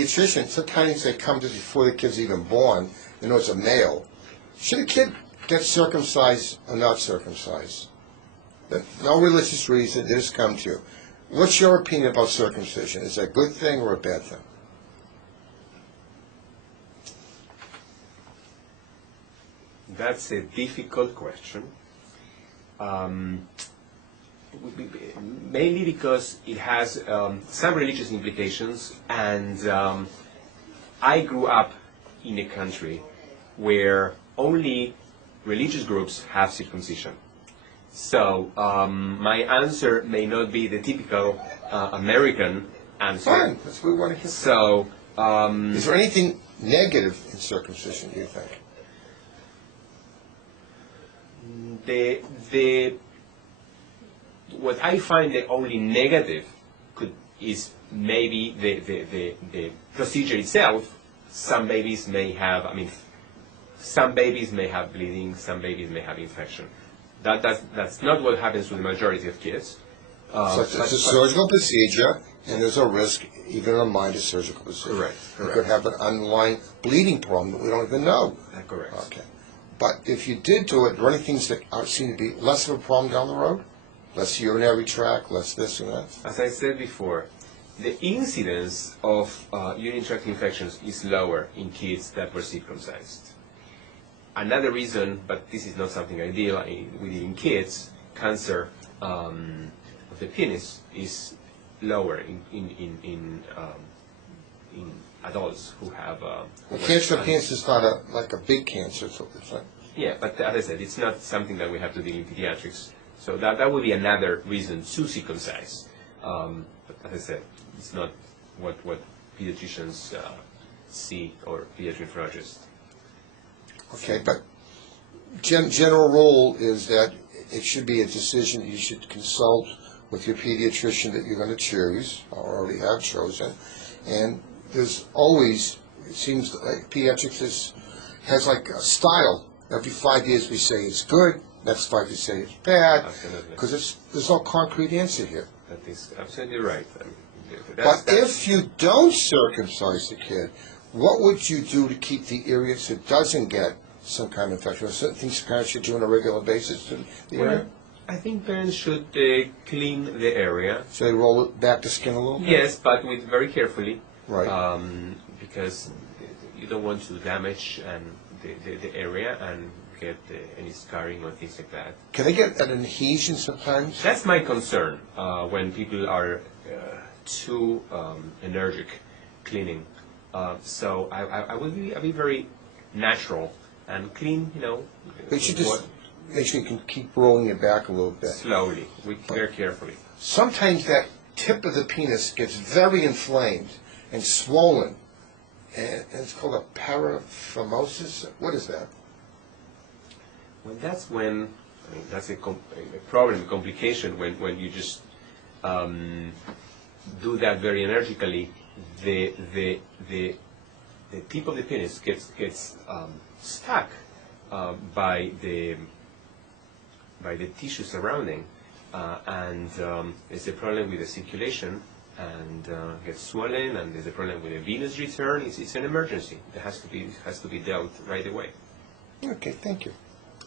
pediatrician, sometimes they come to before the kid's even born, they know it's a male. Should a kid get circumcised or not circumcised? No religious reason, they just come to you. What's your opinion about circumcision? Is that a good thing or a bad thing? That's a difficult question. Mainly because it has some religious implications, and I grew up in a country where only religious groups have circumcision. So my answer may not be the typical American answer. Fine, that's what we want to hear. So, is there anything negative in circumcision, do you think? What I find the only negative is maybe the procedure itself. Some babies may have, some babies may have bleeding, some babies may have infection. That's not what happens to the majority of kids. So it's a surgical procedure, and there's a risk, even in a minor surgical procedure. Correct. You could have an underlying bleeding problem that we don't even know. Correct. Okay. But if you did do it, are there any things that seem to be less of a problem down the road? Less urinary tract, less this and that? As I said before, the incidence of urinary tract infections is lower in kids that were circumcised. Another reason, but this is not something I deal with in kids, cancer of the penis is lower in adults who have... cancer of the penis is not like a big cancer, so it's like... Yeah, but as I said, it's not something that we have to deal in pediatrics. So that would be another reason to circumcise. But as I said, it's not what pediatricians see or pediatric nephrologists. Okay, but general rule is that it should be a decision you should consult with your pediatrician that you're going to choose, or already have chosen. And there's always, it seems like pediatrics has like a style. Every 5 years we say it's good, next 5 years say it's bad, because there's no concrete answer here. That is absolutely right. But if you don't circumcise the kid, what would you do to keep the area so it doesn't get some kind of infection? Are certain things parents should do on a regular basis to the area? I think parents should clean the area. So they roll it back the skin a little bit? Yes, but with very carefully. Right. Because you don't want to damage the area and get any scarring or things like that. Can they get an adhesion sometimes? That's my concern when people are too energetic cleaning. So I will be very natural and clean, But you just make sure you can keep rolling it back a little bit. Slowly, very carefully. Sometimes that tip of the penis gets very inflamed and swollen, and it's called a paraphimosis. What is that? Well, that's when, that's a problem, complication, when you just do that very energically. The tip of the penis gets stuck by the tissue surrounding, and there's a problem with the circulation, and gets swollen, and there's a problem with the venous return. It's an emergency. It has to be dealt right away. Okay, thank you.